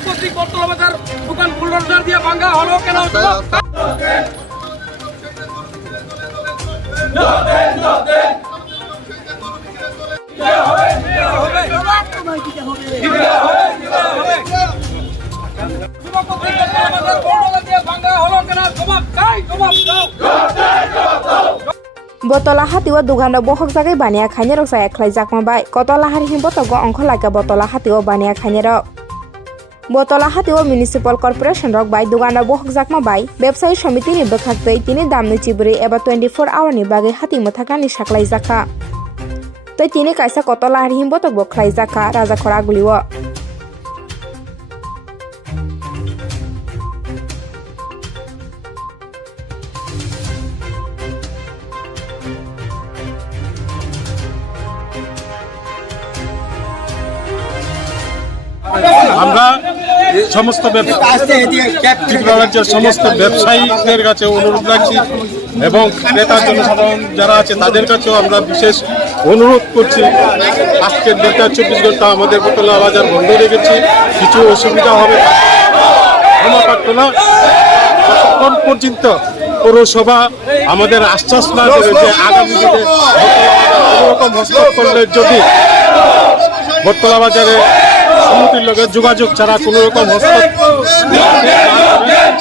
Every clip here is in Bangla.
উপস্থিত বটতলা বাজার দোকান বুলডোজার দিয়ে ভাঙা হলো কেন? Botol hatiwa duganda bohok jagai bania khanya rok saya khlai jakma bai kotol hari hin botogo ongkho laika botol hatiwa bania khanya rok botol hatiwa municipal corporation rok bai duganda bohok jakma bai ব্যবসায়ী সমিতি ni bwkhaktei tini damni chibri eba 24 hour ni bagi hati muthakani saklai jaka tei tini kaisa kotol hari hin botok bo khlai jaka raja khora guliwo আমরা সমস্ত সমস্ত ব্যবসায়ীদের কাছে অনুরোধ রাখছি এবং ক্রেতার জনসাধারণ যারা আছে তাদের কাছেও আমরা বিশেষ অনুরোধ করছি। আজকের 24 ঘন্টা আমাদের বটতলা বাজার বন্ধ রেখেছি, কিছু অসুবিধা হবে ক্ষমা প্রার্থনা। ততক্ষণ পর্যন্ত পৌরসভা আমাদের আশ্বাস না করে যে আগামী দিনে কোনোরকম হস্তক্ষেপ করলে যদি বটতলা বাজারে সমিতির লোকে যোগাযোগ ছাড়া কোনো রকম হস্তক্ষেপ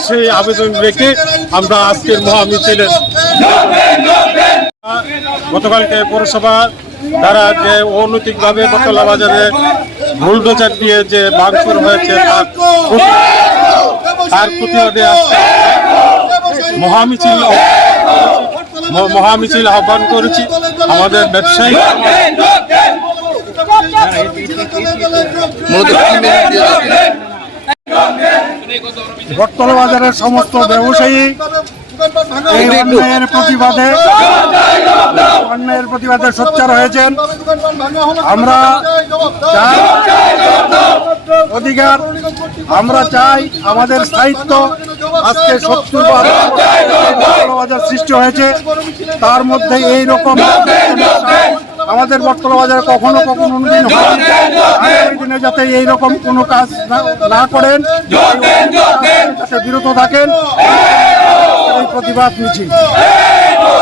সেই আবেদন রেখে আমরা আজকের মহামিছিলের গতকালকে পৌরসভা দ্বারা যে অনৈতিকভাবে বটতলা বাজারে বুলডোজার দিয়ে যে ভাঙচুর হয়েছে তার প্রতিবাদে মহামিছিল আহ্বান করেছি। আমাদের ব্যবসায়ী বটতলা বাজারের সমস্ত ব্যবসায়ী এই অন্যায়ের প্রতিবাদে সোচ্চার হয়েছেন। আমরা অধিকার, আমরা চাই আমাদের স্থায়িত্ব। আজকে 70 বার বটতলা বাজার সৃষ্টি হয়েছে, তার মধ্যে এইরকম আমাদের বটতলা বাজারে কখনো কোনোদিন হয় আগামী দিনে যাতে এইরকম কোনো কাজ না করেন, যাতে বিরত থাকেন এই প্রতিবাদ মিছিল।